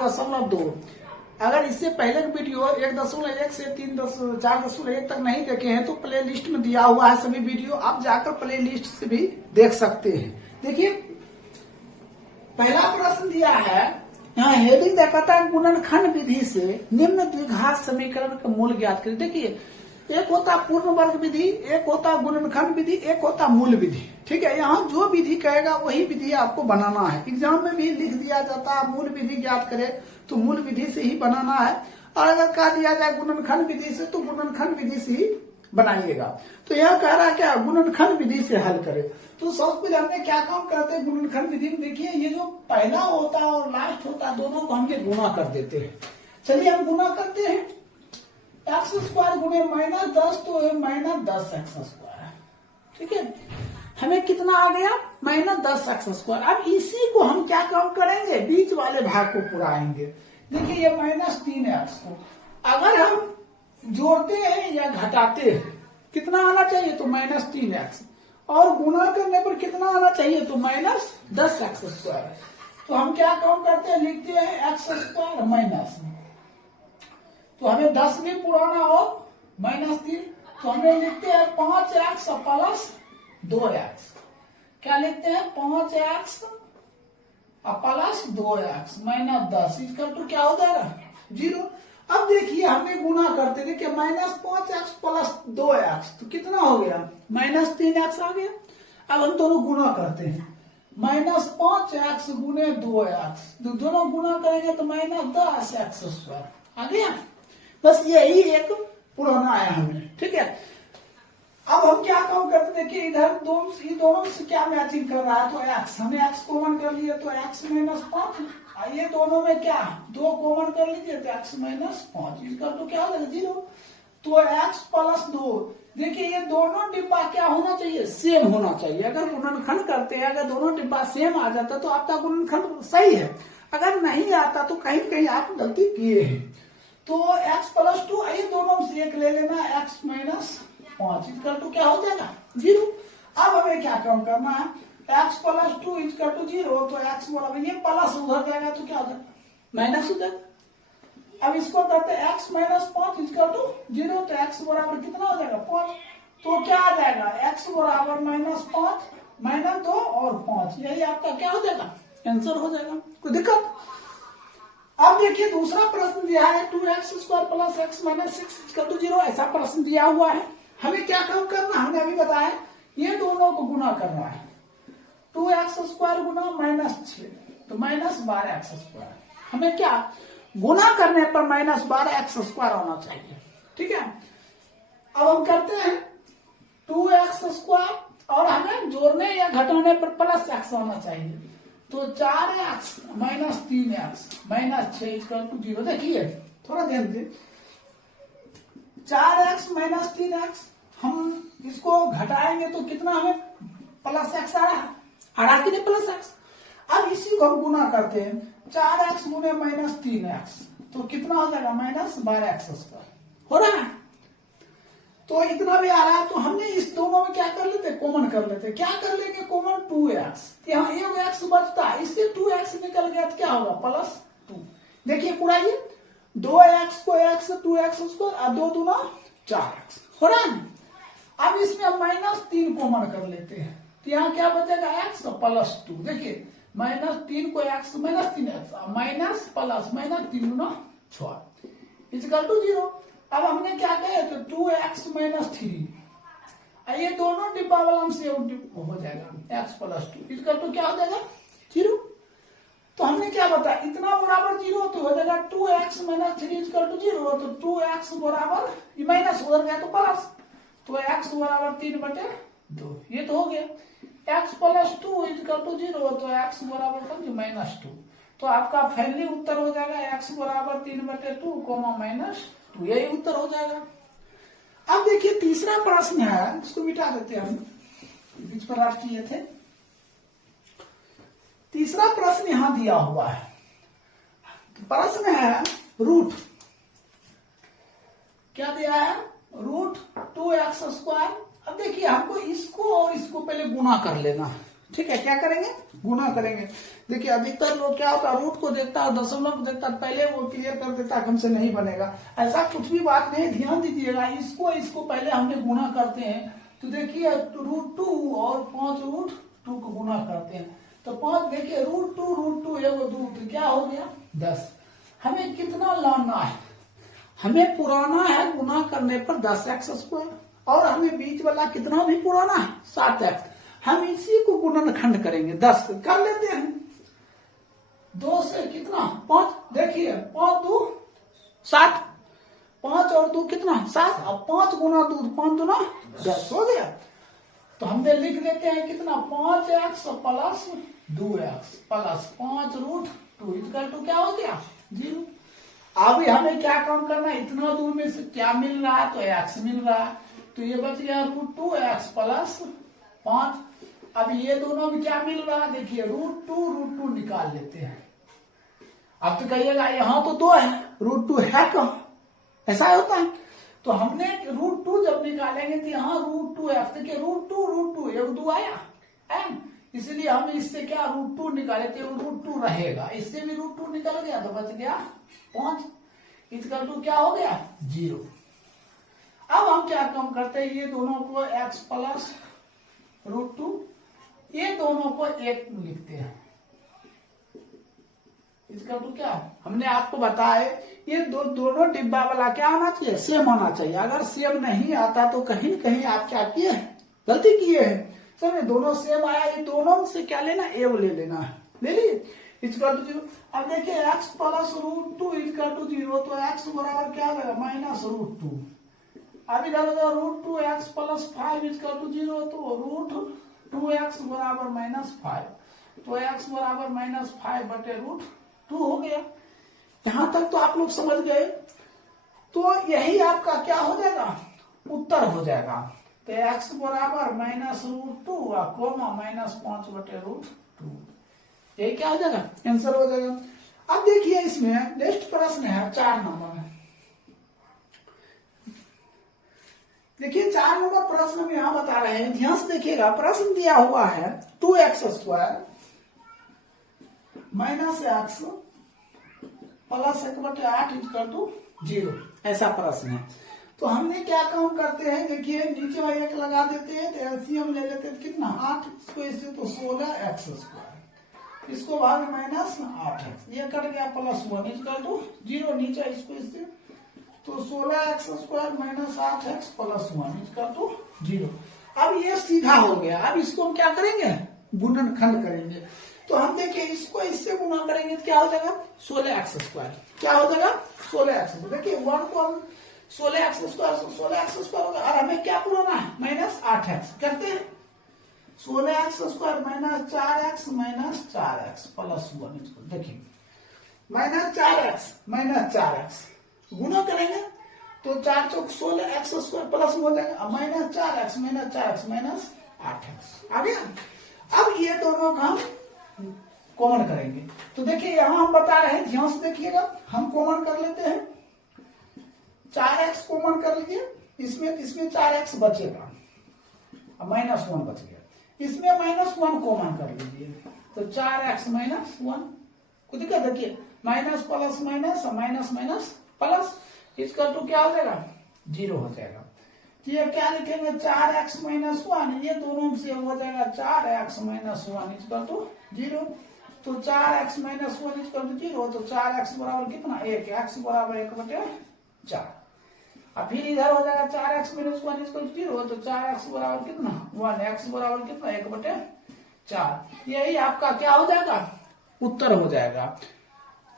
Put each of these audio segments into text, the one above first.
4.2। अगर इससे पहले का वीडियो 1.1 से 4.1 तक नहीं देखे हैं तो प्ले लिस्ट में दिया हुआ है सभी वीडियो, आप जाकर प्ले लिस्ट से भी देख सकते हैं। देखिए पहला प्रश्न दिया है, यहाँ हेडिंग देखता है गुणनखंड विधि से निम्न द्विघात समीकरण का मूल ज्ञात करें। देखिए एक होता पूर्ण वर्ग विधि, एक होता गुणनखंड विधि, एक होता मूल विधि। ठीक है, यहाँ जो विधि कहेगा वही विधि आपको बनाना है। एग्जाम में भी लिख दिया जाता है मूल विधि ज्ञात करे तो मूल विधि से ही बनाना है, और अगर कह दिया जाए गुणनखंड विधि से तो गुणनखंड विधि से ही बनाइएगा। तो यह कह रहा है क्या, गुणनखंड विधि से हल करे। तो सबसे पहले हमने क्या काम करते हैं गुणनखंड विधि में, देखिए ये जो पहला होता है और लास्ट होता है दोनों को हम ये गुणा कर देते हैं। चलिए हम गुणा करते हैं, एक्स स्क्वायर गुणे -10 तो -10x²। ठीक है, हमें कितना आ गया -10x²। अब इसी को हम क्या काम करेंगे, बीच वाले भाग को पुराएंगे। देखिए ये -3x को अगर हम जोड़ते हैं या घटाते हैं कितना आना चाहिए, तो -3x, और गुणा करने पर कितना आना चाहिए, तो -10x²। तो हम क्या काम करते हैं, लिखते हैं x² माइनस, तो हमें 10 भी पुराना और -3, तो हमें लिखते हैं 5x प्लस 2x। क्या लिखते हैं, 5x plus 2x -10 equal to क्या हो जाएगा, 0। अब देखिए हमने गुणा करते, देखिए -5x प्लस 2x तो कितना हो गया, -3x आ गया। अब हम दोनों गुणा करते हैं, -5x गुणे 2x, दोनों गुणा करेंगे तो -10x² आ गया। बस यही एक पुराना आया हमें। ठीक है, अब हम क्या काम करते, देखिए इधर दोनों से क्या मैचिंग कर रहा है, तो x, हमने x कॉमन कर लिया तो x -5, ये दोनों में क्या 2 कॉमन कर लीजिए तो x -5 इसका तो क्या हो जाएगा, 0। तो x प्लस 2, देखिए ये दोनों डिब्बा क्या होना चाहिए, सेम होना चाहिए। अगर गुणनखंड करते हैं, अगर दोनों डिब्बा सेम आ जाता तो आपका गुणनखंड सही है, अगर नहीं आता तो कहीं कहीं आप गलती किए हैं। तो x प्लस 2, ये दोनों से एक ले लेना, x -5 इक्वल टू क्या हो जाएगा, 0। अब हमें क्या काम करना है, x प्लस 2 इक्वल टू 0, तो x बराबर, ये प्लस उधर जाएगा तो क्या हो जाएगा, माइनस हो जाएगा। अब इसको करते हैं x -5 इक्वल टू 0, तो x बराबर कितना हो जाएगा, 5। तो क्या आ जाएगा, x बराबर -5 -2 और 5, यही आपका क्या हो जाएगा, आंसर हो जाएगा। कोई दिक्कत। अब देखिए दूसरा प्रश्न दिया है 2x² plus x -6 equal to 0, ऐसा प्रश्न दिया हुआ है। हमें क्या काम करना, हमने अभी बताया ये दोनों को गुणा करना है, 2x² गुना -6 तो -12x²। हमें क्या गुणा करने पर -12x² होना चाहिए। ठीक है, अब हम करते हैं 2x² और हमें जोड़ने या घटाने पर +x होना चाहिए, तो 4x -3x -6 इक्वल टू 0। देखिए थोड़ा ध्यान दीजिए, 4x -3x हम इसको घटाएंगे तो कितना हमें +x आ रहा कि नहीं, +x। अब इसी को हम गुना करते हैं, 4x गुने -3x तो कितना हो जाएगा, -12x² हो रहा है। तो इतना भी आ रहा है, तो हमने इस दोनों में क्या कर लेते, कॉमन कर लेते। क्या कर लेंगे कॉमन, 2x, यहाँ एक x बचता है, इससे 2x निकल गया तो क्या होगा, +2। देखिए पुराइए, 2x को x 2x² और 2 दूना 4x हो रहा है। अब इसमें हम -3 कॉमन कर लेते हैं, तो यहाँ क्या बचेगा, x +2। देखिए -3 को x -3x माइनस प्लस -3 गुना 6 इक्वल टू 0। अब हमने क्या कहे, तो 2x -3, ये दोनों डिब्बा वाला से हो जाएगा, x + 2 इक्वल टू क्या हो जाएगा, 0। तो हमने क्या बताया, इतना बराबर 0 तो हो जाएगा 2x -3 इक्वल टू 0, तो 2x बराबर, ये माइनस उधर गया तो प्लस, तो x बराबर 3/2, ये तो हो गया। x + 2 इक्वल टू 0, तो x बराबर -2, तो आपका फाइनली उत्तर हो जाएगा x बराबर 3/2, -2, यही उत्तर हो जाएगा। अब देखिए तीसरा प्रश्न है, इसको मिटा देते हैं, हम बीच पर आप किए थे। तीसरा प्रश्न यहां दिया हुआ है, तो प्रश्न है रूट, क्या दिया है, √2x²। अब देखिए हमको इसको और इसको पहले गुणा कर लेना, ठीक है, क्या करेंगे, गुना करेंगे। देखिए अधिकतर लोग क्या होता है, रूट को देखता है, दशमलव को देखता है, पहले वो क्लियर कर देता है हमसे नहीं बनेगा। ऐसा कुछ भी बात नहीं, ध्यान दीजिएगा। इसको पहले हमने गुना करते हैं, तो देखिए √2 और 5 √2 को गुना करते हैं, तो 5 देखिए √2 एगो 2, तो क्या हो गया 10। हमें कितना लाना है, हमें पुराना है गुना करने पर 10x², और हमें बीच वाला कितना भी पुराना है 7x। हम इसी को गुणनखंड करेंगे, 10 कर लेते हैं। 2 से कितना 5, देखिए 5 2 7, 5 और 2 कितना 7, अब 5 गुना 2, 5 2 10 हो गया। तो हमने लिख देते हैं कितना 5x plus 2x plus 5√2 equal to क्या हो गया 0। अभी हमें क्या काम करना है, इतना दूर में से क्या मिल रहा है, तो x मिल रहा है, तो ये बच गया √2x प्लस 5। अब ये दोनों भी क्या मिल रहा है, देखिए √2 निकाल लेते हैं। अब तो कहिएगा यहाँ तो 2 है, √2 है कहाँ, ऐसा होता है। तो हमने √2 जब निकालेंगे तो यहाँ √2x, देखिए √2 एक 2 आया है, इसलिए हम इससे क्या √2 निकाले थे, √2 रहेगा, इससे भी √2 निकल गया, तो बच गया 5 इक्वल टू क्या हो गया 0। अब हम क्या काम करते हैं, ये दोनों को x प्लस √2, ये दोनों को 1 लिखते हैं। इसका तो क्या हमने आपको बताया, ये दोनों डिब्बा वाला क्या आना चाहिए, सेम आना चाहिए। अगर सेम नहीं आता तो कहीं न कहीं आप क्या किए, गलती किए हैं। समझे, दोनों सेम आया, ये दोनों से क्या लेना, ए ले लेना है, ले लीजिए। Equal to 0। अब देखिए x प्लस √2 इक्वल टू 0, तो x बराबर क्या होगा -√2। अब इधर होगा √2x प्लस 5 इक्वल टू 0, तो √2x बराबर -5, तो x बराबर -5 बटे √2 हो गया। यहां तक तो आप लोग समझ गए, तो यही आपका क्या हो जाएगा, उत्तर हो जाएगा। तो x बराबर -√2 और कोमा -5 बटे √2, यही क्या हो जाएगा, आंसर हो जाएगा। अब देखिए इसमें नेक्स्ट प्रश्न है 4 नंबर में। देखिए 4 नंबर प्रश्न में यहां बता रहे हैं, ध्यान से देखिएगा। प्रश्न दिया हुआ है 2x² minus x plus 1/8 equal to 0, ऐसा प्रश्न है। तो हमने क्या काम करते हैं, देखिए नीचे में 1 लगा देते हैं, तो एलसीएम ले लेते हैं कितना 8, इसको इससे तो 16x², इसको भाग -8x, ये कट गया +1 इक्वल टू 0, नीचे इसको इससे तो 16x² minus 8x plus 1 equal to 0। अब ये सीधा हो गया। अब इसको हम क्या करेंगे, गुणनखंड करेंगे। तो हम देखिए इसको इससे गुना करेंगे तो क्या हो जाएगा 16x², क्या हो जाएगा 16x। देखिए 1 को 16x² होगा, और हमें क्या पुराना है -8x, करते हैं 16x² माइनस 4x प्लस 1। देखिए -4x गुना करेंगे तो 4 चौक 16x² प्लस हो जाएगा, -4x -8x आ गया। अब ये दोनों का हम कॉमन करेंगे, तो देखिए यहां हम बता रहे हैं, ध्यान से देखिएगा। हम कॉमन कर लेते हैं, 4x कॉमन कर लीजिए, इसमें 4x बचेगा, -1 बच गया, इसमें -1 कॉमन कर लीजिए, तो 4x -1 को दिक्कत, देखिए माइनस प्लस माइनस प्लस, इसका तो क्या हो जाएगा 0 हो जाएगा। तो ये क्या लिखेंगे 4x -1, ये दोनों से हो जाएगा 4x -1 इक्वल टू 0। तो 4x -1 इक्वल टू 0, तो 4x बराबर कितना 1, x बराबर 1/4। अब फिर इधर हो जाएगा 4x -1 इक्वल टू 0, तो 4x बराबर कितना 1, x बराबर कितना 1/4। यही आपका क्या हो जाएगा, उत्तर हो जाएगा।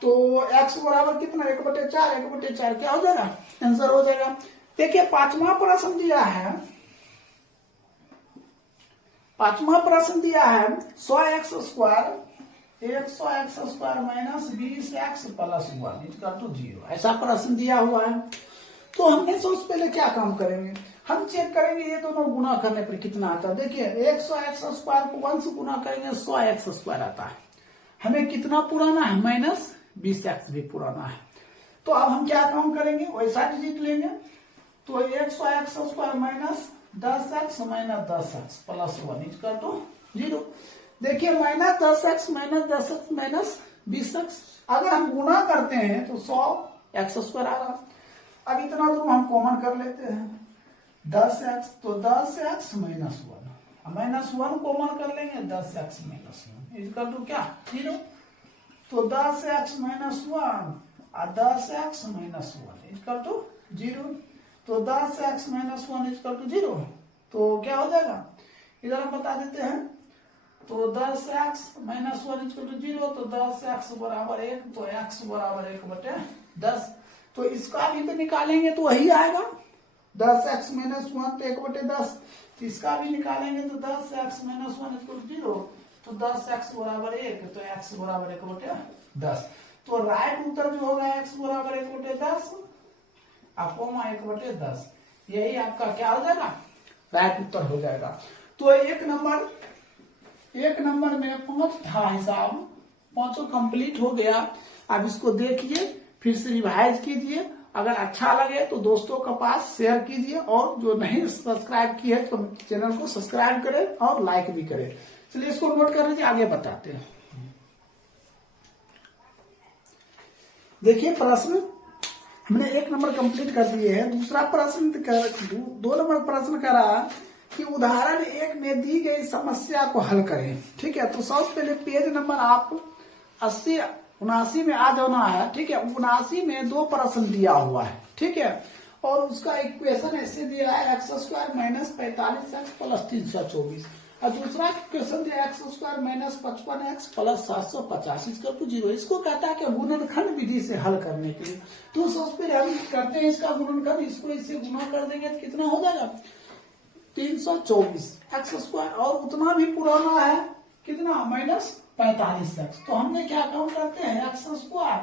तो x बराबर कितना 1/4 क्या हो जाएगा, आंसर हो जाएगा। देखिए पांचवा प्रश्न दिया है 100x² 100x² minus 20x plus 1 equal to 0, ऐसा प्रश्न दिया हुआ है। तो हमने सबसे पहले क्या काम करेंगे, हम चेक करेंगे ये दोनों गुना करने पर कितना आता है। देखिए 100x² को 1 से गुना करेंगे 100x² आता है, हमें कितना पुराना है -20x भी पुराना है। तो अब हम क्या काम करेंगे, वैसा डिजिट लेंगे, तो 100x² minus 10x plus 1 equal to 0। देखिए minus 10x minus 10x minus 20x, अगर हम गुना करते हैं तो 100x² आ रहा। अब इतना तो हम कॉमन कर लेते हैं, 10x तो 10x माइनस 1, माइनस 1 कॉमन कर लेंगे, 10x माइनस 1 इक्वल टू क्या 0। तो 10x माइनस 1 और 10x माइनस 1 इक्वल टू 0। तो 10x माइनस 1 इक्वल टू 0, तो क्या हो जाएगा इधर हम बता देते हैं। तो 10x माइनस 1 इक्वल टू 0, तो 10x बराबर 1, तो x बराबर 1/10। तो इसका भी तो निकालेंगे तो वही आएगा, 10x माइनस 1 तो 1/10। इसका भी निकालेंगे तो 10x माइनस 1 इक्वल टू 0, तो 10x बराबर 1, तो x बराबर 1/10। तो राइट उत्तर जो होगा x बराबर 1/10 अपोमा 1/10, यही आपका क्या हो जाएगा राइट उत्तर हो जाएगा। तो एक नंबर में 5 था हिसाब, 5 कंप्लीट हो गया। अब इसको देखिए, फिर से रिवाइज कीजिए, अगर अच्छा लगे तो दोस्तों के पास शेयर कीजिए, और जो नहीं सब्सक्राइब किए तो चैनल को सब्सक्राइब करें और लाइक भी करें। चलिए इसको नोट कर लीजिए, आगे बताते हैं। देखिए प्रश्न हमने 1 नंबर कंप्लीट कर दिए हैं। दूसरा प्रश्न 2 नंबर प्रश्न करा कि उदाहरण 1 में दी गई समस्या को हल करें। ठीक है, तो सबसे पहले पेज नंबर आप 79 में आ जाना है। ठीक है, 79 में 2 प्रश्न दिया हुआ है। ठीक है, और उसका इक्वेशन ऐसे दिया है x² माइनस 45x प्लस 324, और दूसरा क्वेश्चन दिया x² minus 55x plus 750 equal to 0। इसको कहता है कि गुणनखंड विधि से हल करने के लिए। तो सबसे पहले हम करते हैं इसका गुणनखंड, इसको इससे गुना कर देंगे तो कितना हो जाएगा 324 x², और उतना भी पुराना है कितना माइनस 45x। तो हमने क्या काम करते हैं x²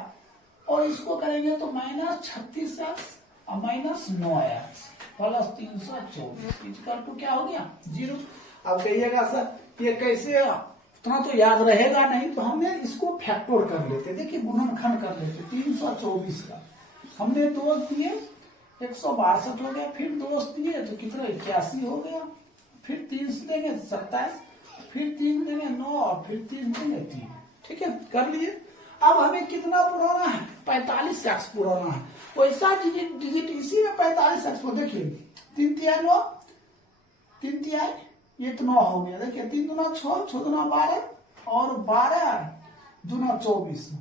और इसको करेंगे तो माइनस 36x और minus 9x plus 324 equal to क्या हो गया 0। अब कहिएगा सर ये कैसे, उतना तो याद रहेगा नहीं, तो हमने इसको फैक्टर कर लेते। देखिए गुणनखंड कर लेते, 324 का हमने 2 दिए 162 हो गया, फिर 2 दिए तो कितना 81 हो गया, फिर 3 से देंगे 27, फिर 3 देंगे 9, और फिर 3 देंगे 3। ठीक है, कर लिए। अब हमें कितना पुराना है 45x पुराना है, वैसा डिजिट इसी में 45x को देखिए 3 तिहाई 9, 3 तिहाई ये तो 9 हो गया। देखिए 3 दूना 6, 6 दूना 12, और 12 दूना 24,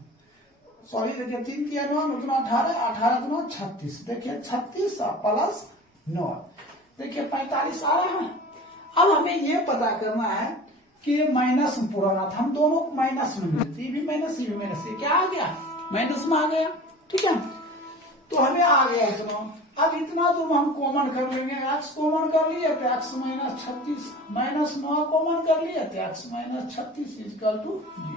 सॉरी देखिए 3 तिहाई 9, 9 दूना 18, 18 दूना 36, देखिए 36 प्लस 9, देखिए 45 आ रहा है। अब हमें ये पता करना है कि ये माइनस में पुराना था, हम दोनों को माइनस में मिलते, ये भी माइनस ये भी माइनस, ये क्या आ गया माइनस में आ गया। ठीक है, तो हमें आ गया इतना। अब इतना तो हम कॉमन कर लेंगे, x कॉमन कर लिए तो x माइनस 36, माइनस 9 कॉमन कर लिए तो x minus 36 equal to 0।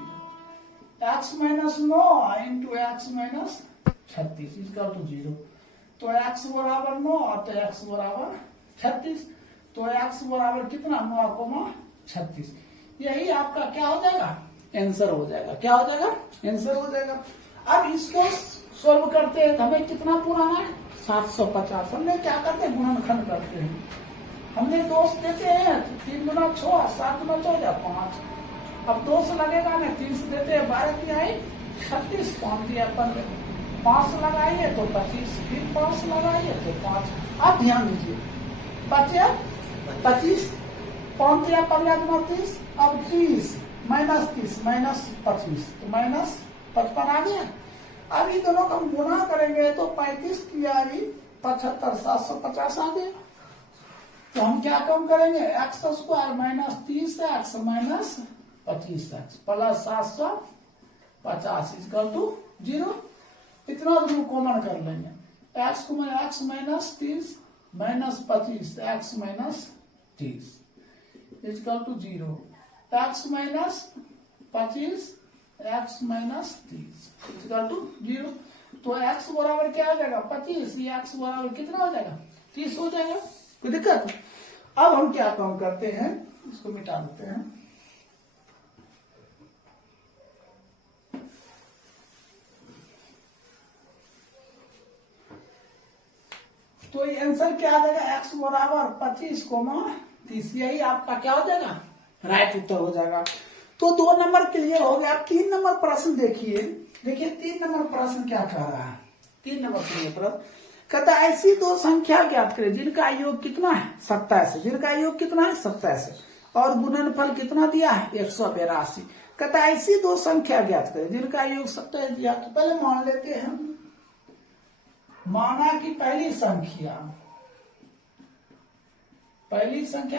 x minus 9 into x minus 36 equal to 0। तो x बराबर 9 तो x बराबर 36, तो x बराबर कितना 9,36, यही आपका क्या हो जाएगा आंसर हो जाएगा। क्या हो जाएगा आंसर हो जाएगा। अब इसको सोल्व करते हैं तो हमें कितना पुराना है 750। हमने क्या करते हैं गुणनखंड करते हैं, हमने 2 देते हैं तो 3 दूना 6, 7 दूना 14, 5। अब 2 से लगेगा ना, 3 से देते हैं 12 तिहाई 36, 5 दिया 15, 5 लगाइए तो 25, फिर 5 लगाइए तो 5। अब ध्यान दीजिए बचे 25, 5 दिया 15 दूना 30, अब 30 माइनस 30 माइनस 25, तो माइनस 55 आ गया। अब इन दोनों का हम गुना करेंगे तो 35 तिहाई 75, 750 आ गया। तो हम क्या कम करेंगे x² minus 30x minus 25x plus 750 equal to 0। इतना तो कॉमन कर लेंगे, x को मैंने x minus 30 minus 25 x minus 30 equal to 0, x minus 25 x minus 30 equal to 0। तो x बराबर क्या हो जाएगा 25, ये x बराबर कितना हो जाएगा 30 हो जाएगा। कोई दिक्कत। अब हम क्या काम करते हैं, इसको मिटा देते हैं। तो ये आंसर क्या आ जाएगा x बराबर 25, 30, यही आपका क्या हो जाएगा राइट उत्तर हो जाएगा। तो 2 नंबर क्लियर हो गया। 3 नंबर प्रश्न देखिए। देखिए 3 नंबर प्रश्न क्या कह रहा है। 3 नंबर प्रश्न कहता है ऐसी दो संख्या ज्ञात करें जिनका योग कितना है 27 है, जिनका योग कितना है 27 है और गुणनफल कितना दिया है 182। कहता है ऐसी दो संख्या ज्ञात करें जिनका योग 27 दिया। तो पहले मान लेते हैं, माना कि पहली संख्या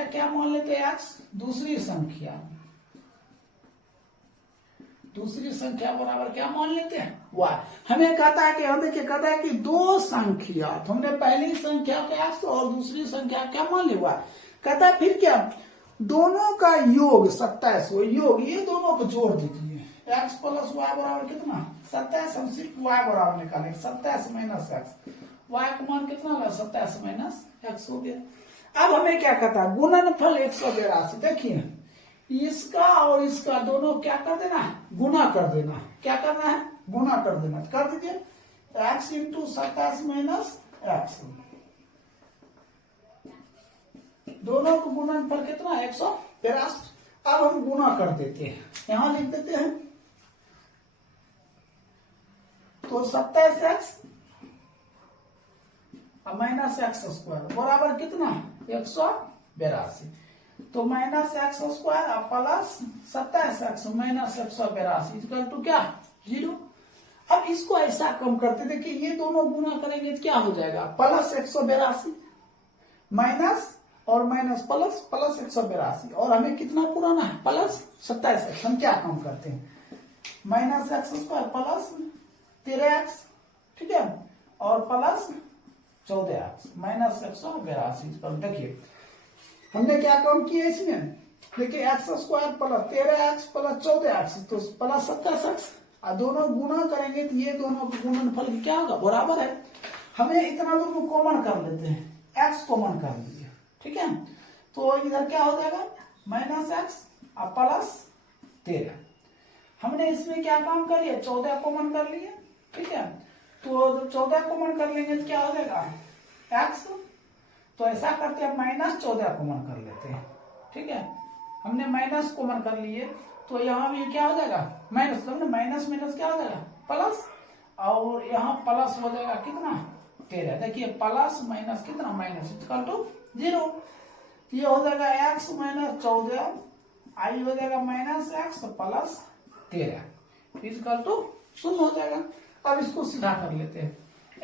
क्या मान लेते हैं x, दूसरी संख्या बराबर क्या मान लेते हैं y। हमें कहता है कि हम देखिए कहता है कि दो संख्या, तो हमने पहली संख्या को x और दूसरी संख्या क्या मान लिया y। कहता है फिर क्या, दोनों का योग 27 हो, योग ये दोनों को जोड़ दीजिए, x प्लस y बराबर कितना 27। हम सिर्फ y बराबर निकालेंगे 27 माइनस x, y का मान कितना होगा 27 माइनस x हो गया। अब हमें क्या कहता है गुणनफल 182। देखिए इसका और इसका दोनों क्या कर देना है गुना कर देना। क्या करना है गुना कर देना। कर दीजिए x इंटू 27 माइनस x, दोनों को गुणनफल कितना 182। अब हम गुना कर देते हैं, यहां लिख देते हैं तो 27x माइनस एक्स स्क्वायर बराबर कितना 182। तो minus x square plus 27x minus 182 equal to क्या 0। अब इसको ऐसा कम करते, देखिए ये दोनों गुना करेंगे तो क्या हो जाएगा प्लस 182 माइनस और माइनस प्लस 182 और हमें कितना पुराना है प्लस 27x। हम क्या कम करते हैं minus x square plus 13x, ठीक है, और प्लस 14x माइनस 182। देखिए हमने क्या कम किया इसमें, देखिए x square plus 13x plus 14x तो प्लस 27x, और दोनों गुना करेंगे तो ये दोनों का गुणनफल क्या होगा बराबर है। हमें इतना दोनों कॉमन कर लेते हैं, x कॉमन कर लीजिए, ठीक है। तो इधर क्या हो जाएगा माइनस एक्स और प्लस 13। हमने इसमें क्या काम कर लिया 14 कॉमन कर लिए, ठीक है। तो 14 कॉमन कर लेंगे तो क्या हो जाएगा x, तो ऐसा करते हैं माइनस 14 कॉमन कर लेते हैं, ठीक है। हमने माइनस कॉमन कर लिए तो यहाँ भी क्या हो जाएगा माइनस, तो माइनस माइनस क्या हो जाएगा प्लस, और यहाँ प्लस हो जाएगा कितना 13। देखिए प्लस माइनस कितना माइनस इक्वल टू 0। ये हो जाएगा x माइनस 14 आई हो जाएगा minus x plus 13 equal to 0 हो जाएगा। अब इसको सीधा कर लेते हैं,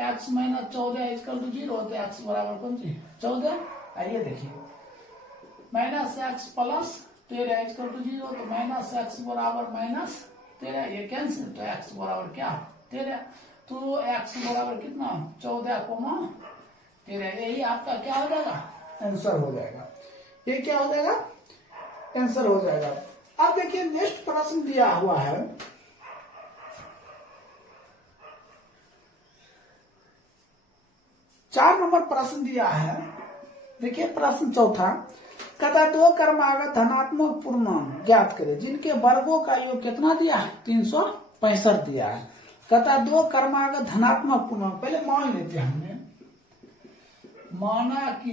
x माइनस 14 इक्वल टू 0 होता है, x बराबर कौन सी 14। आइए देखिए minus x plus 13 equal to 0, तो माइनस एक्स बराबर माइनस 13, ये कैंसिल, तो x बराबर क्या 13। तो x बराबर कितना 14,13, यही आपका क्या हो जाएगा आंसर हो जाएगा। ये क्या हो जाएगा आंसर हो जाएगा। अब देखिए नेक्स्ट प्रश्न दिया हुआ है, चार नंबर प्रश्न दिया है। देखिए प्रश्न चौथा कहता है दो क्रमागत धनात्मक पूर्णांक ज्ञात करें जिनके वर्गों का योग कितना दिया है 365 दिया है। कहता है दो क्रमागत धनात्मक पूर्णांक, पहले मान लेते हैं हमने, माना कि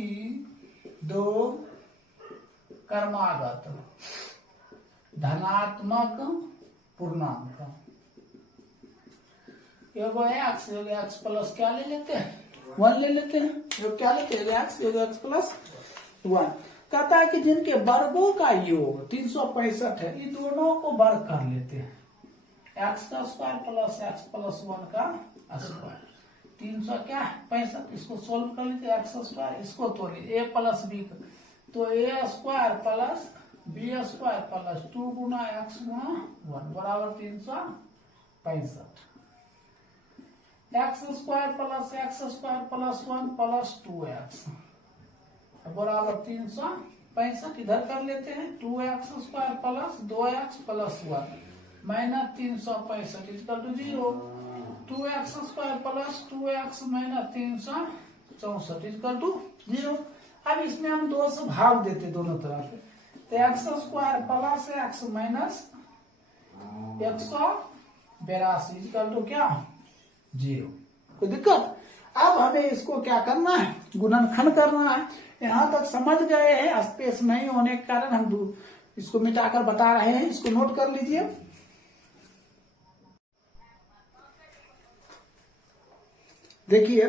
दो क्रमागत धनात्मक पूर्णांक, एगो एक्स एगो एक्स प्लस क्या ले लेते हैं 1 ले लेते हैं, जो क्या लेते हैं एक्स प्लस 1। कहता है कि जिनके वर्गों का योग 365 है, इन दोनों को वर्ग कर लेते हैं, एक्स का स्क्वायर प्लस एक्स प्लस 1 का स्क्वायर 300 क्या 65। इसको सोल्व कर लीजिए, एक्स स्क्वायर इसको तोड़िए a प्लस बी, तो a square plus B square plus 2 गुना एक्स गुना 1 बराबर 365। X square plus 1 plus 2x बराबर 365। इधर कर लेते हैं 2x square plus 2x plus 1 minus 365 equal to 0। 2x square plus 2x minus 364 equal to 0। अब इसमें हम 2 से भाग देते दोनों तरफ, तो x square plus x minus 182 equal to क्या 0। कोई दिक्कत। अब हमें इसको क्या करना है गुणनखंड करना है। यहाँ तक समझ गए हैं, स्पेस नहीं होने के कारण हम इसको मिटाकर बता रहे हैं, इसको नोट कर लीजिए। देखिए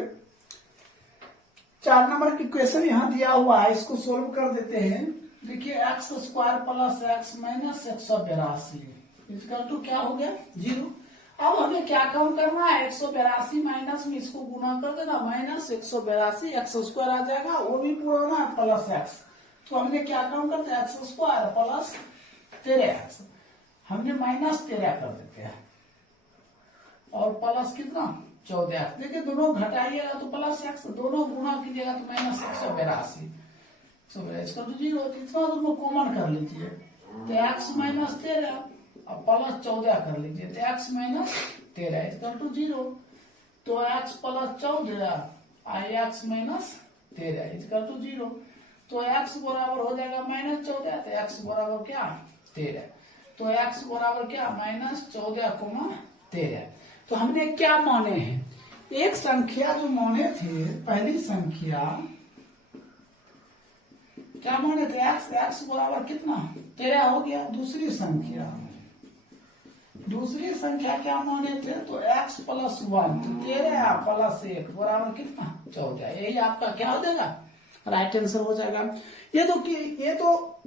4 नंबर की क्वेश्चन यहाँ दिया हुआ है, इसको सोल्व कर देते हैं। देखिए x square plus x minus 182 इसका टू क्या हो गया 0। अब हमें क्या काम करना है, 182 माइनस में इसको गुना कर देना, माइनस 182 एक्स स्क्वायर आ जाएगा, वो भी पुराना है प्लस एक्स। तो हमने क्या काम करते हैं, एक्स स्क्वायर प्लस 13x हमने माइनस 13 कर देते हैं और प्लस कितना 14। देखिए दोनों घटाइएगा तो प्लस एक्स, दोनों गुना कीजिएगा तो माइनस 182 इसका तो 0। इतना दोनों कॉमन कर लीजिए तो एक्स माइनस 13 और प्लस 14 कर लीजिए तो एक्स माइनस 13 इसका तो 0। तो एक्स प्लस 14 और एक्स माइनस 13 इसका तो 0। तो एक्स बराबर हो जाएगा माइनस 14 तो एक्स बराबर क्या 13। तो एक्स बराबर क्या माइनस 14,13। तो हमने क्या माने हैं, एक संख्या जो माने थे, पहली संख्या क्या माने थे एक्स, एक्स बराबर कितना 13 हो गया। दूसरी संख्या क्या माने थे, तो x प्लस 1 तो 13 प्लस 1 बराबर कितना 14। यही आपका क्या हो जाएगा राइट आंसर हो जाएगा। ये तो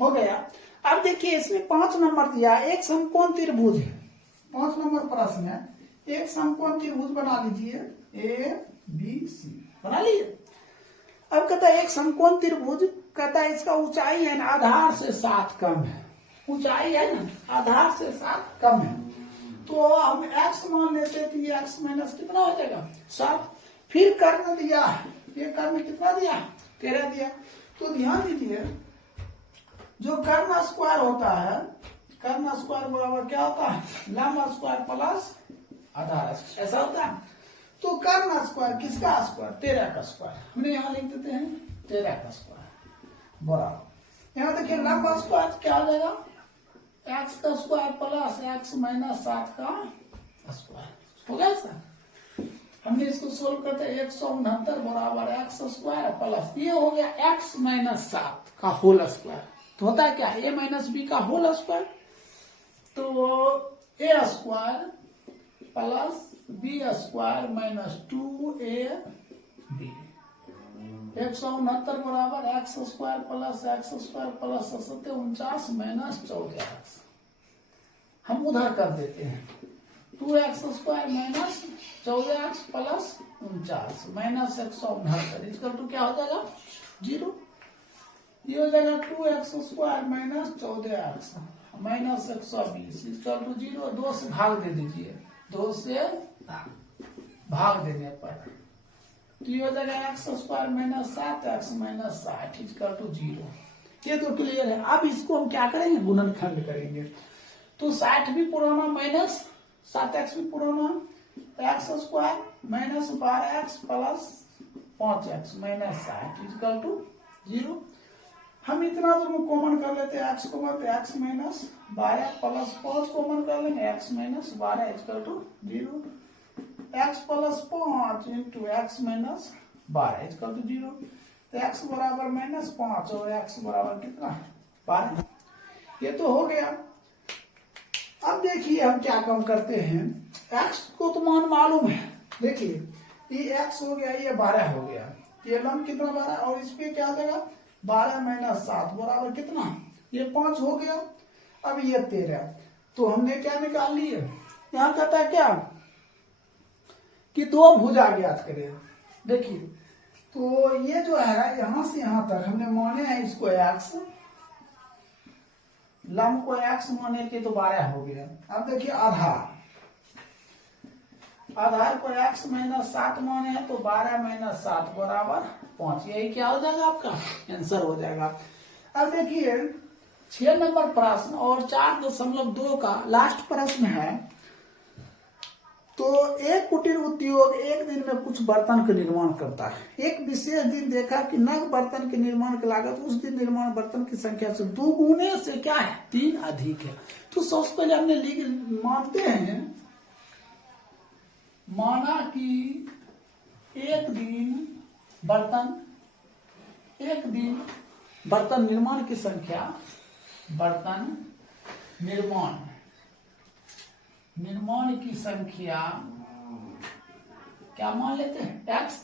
हो गया। अब देखिए इसमें 5 नंबर दिया, एक समकोण त्रिभुज है। 5 नंबर प्रश्न है, एक समकोण त्रिभुज बना लीजिए ABC बना लीजिए। अब कहता है एक समकोण त्रिभुज, कहता है इसका ऊंचाई है ना आधार से 7 कम है, ऊंचाई है ना आधार से 7 कम है। तो हम x मान लेते हैं, ये x माइनस कितना हो जाएगा 7। फिर कर्ण दिया, ये कर्ण कितना दिया 13 दिया। तो ध्यान दीजिए जो कर्ण स्क्वायर होता है, कर्ण स्क्वायर बराबर क्या होता है लंब स्क्वायर प्लस आधार, ऐसा होता है। तो कर्ण स्क्वायर किसका स्क्वायर 13 का स्क्वायर, हमने यहाँ लिख देते हैं 13 का स्क्वायर बराबर। यहाँ देखिए लंब स्क्वायर क्या हो जाएगा एक्स का स्क्वायर प्लस एक्स माइनस 7 का स्क्वायर हो गया सर। हमने इसको सोल्व करते हैं 169 बराबर एक्स स्क्वायर प्लस ये हो गया एक्स माइनस 7 का होल स्क्वायर। तो होता है क्या a माइनस बी का होल स्क्वायर। तो a square plus B square minus 2ab 169 बराबर x square plus 49 minus 14x। हम उधर कर देते हैं 2x square minus 14x plus 49 minus 169 इसका टू क्या हो जाएगा 0। ये हो जाएगा 2x square minus 14x minus 120 इसका टू 0। 2 से भाग दे दीजिए, 2 से भाग देने पर तो ये हो जाएगा x square minus 7x minus 60 इसका टू 0। ये तो क्लियर है। अब इसको हम क्या करेंगे गुणनखंड करेंगे। तो 60 भी पुराना माइनस 7x भी पुराना, x square minus 12x plus 5x minus 60 equal to 0। हम इतना दोनों कॉमन कर लेते हैं, एक्स कॉमन तो एक्स माइनस 12 प्लस 5 कॉमन कर लेंगे x minus 12 equal to 0। X plus 5 into x minus 12 equal to 0। तो एक्स बराबर माइनस 5 और एक्स बराबर कितना 12। ये तो हो गया। अब देखिए हम क्या काम करते हैं, x को तो मान मालूम है। देखिए ये x हो गया, ये 12 हो गया, ये लंब कितना 12 और इस पे क्या आ जाएगा 12 माइनस 7 बराबर कितना ये 5 हो गया। अब ये 13 तो हमने क्या निकाल लिए, यहाँ कहता है क्या कि 2 भुजा ज्ञात करें। देखिए तो ये जो है यहां से यहां तक हमने माने हैं इसको x, लंब को x माने के तो 12 हो गया। अब देखिए आधार को x माइनस 7 माने हैं तो 12 माइनस 7 बराबर 5। यही क्या हो जाएगा आपका आंसर हो जाएगा। अब देखिए 6 नंबर प्रश्न और 4.2 का लास्ट प्रश्न है। तो एक कुटीर उद्योग एक दिन में कुछ बर्तन का निर्माण करता है। एक विशेष दिन देखा कि नग बर्तन के निर्माण की लागत उस दिन निर्माण बर्तन की संख्या से 2 गुने से क्या है 3 अधिक है। तो सबसे पहले हमने मानते हैं, माना कि एक दिन बर्तन निर्माण की संख्या बर्तन निर्माण की संख्या क्या मान लेते हैं x।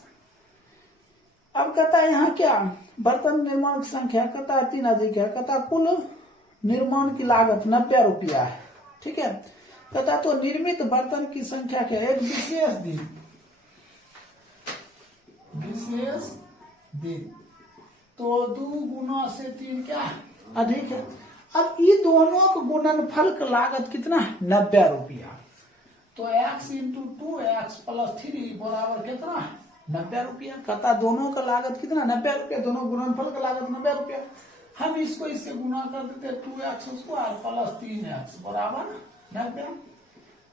अब कहता है यहाँ क्या, बर्तन निर्माण की संख्या कहता है 3 अधिक है, कहता है कुल निर्माण की लागत 90 रुपया है, ठीक है। कहता तो निर्मित बर्तन की संख्या क्या है, एक विशेष दिन तो 2 गुना से 3 क्या अधिक है। अब ये दोनों का गुणनफल का लागत कितना, 90 रुपया। तो x इंटू 2x प्लस 3 बराबर कितना, 90 रुपया। कहता दोनों का लागत कितना, 90 रुपया, दोनों गुणनफल का लागत 90 रुपया। हम इसको इससे गुना कर देते, 2x स्क्वायर प्लस 3x बराबर 90,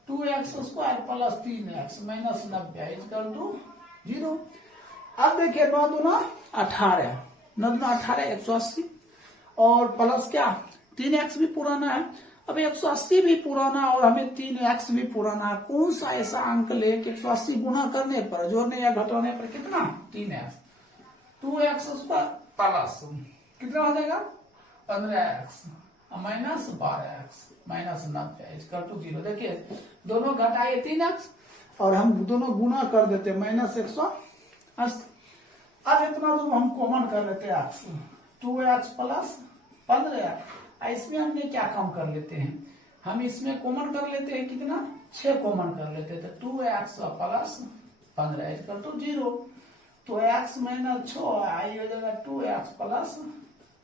2x square plus 3x minus 90 equal to 0। अब देखिए 9 दूना 18, 9 दूना 18 180 और प्लस क्या 3x भी पुराना है। अब 180 भी पुराना और हमें 3x भी पुराना है। कौन सा ऐसा अंक ले कि 180 गुना करने पर, जोड़ने या घटाने पर कितना 3x, 2x स्क्वायर प्लस कितना हो जाएगा 15x minus 12x minus 90 equal to 0। देखिए दोनों घटाए 3x और हम दोनों गुना कर देते माइनस 180। अब इतना तो हम कॉमन कर लेते हैं x, 2x प्लस 15। इसमें हमने क्या कम कर लेते हैं, हम इसमें कॉमन कर लेते हैं कितना 6 कॉमन कर लेते हैं, तो 2x प्लस 15 इक्वल टू 0। तो x माइनस 6 आई हो जाएगा 2x प्लस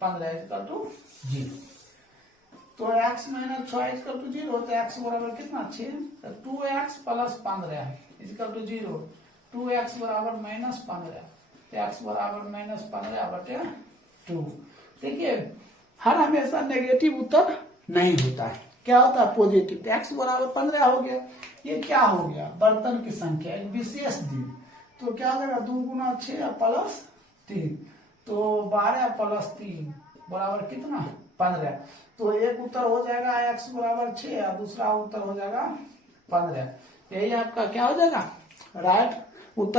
15 इक्वल टू 0। तो x माइनस 6 इक्वल टू 0, तो x बराबर कितना 6, तो 2x plus 15 equal to 0, 2x बराबर माइनस 15, तो x बराबर माइनस 15 बटे 2। देखिए हर हमेशा नेगेटिव उत्तर नहीं होता है, क्या होता है पॉजिटिव। तो x बराबर 15 हो गया, ये क्या हो गया बर्तन की संख्या एक विशेष दिन। तो क्या हो जाएगा 2 गुना 6 प्लस 3, तो 12 प्लस 3 बराबर कितना 15। तो एक उत्तर हो जाएगा x बराबर 6 और दूसरा उत्तर हो जाएगा 15। यही आपका क्या हो जाएगा राइट उत्तर।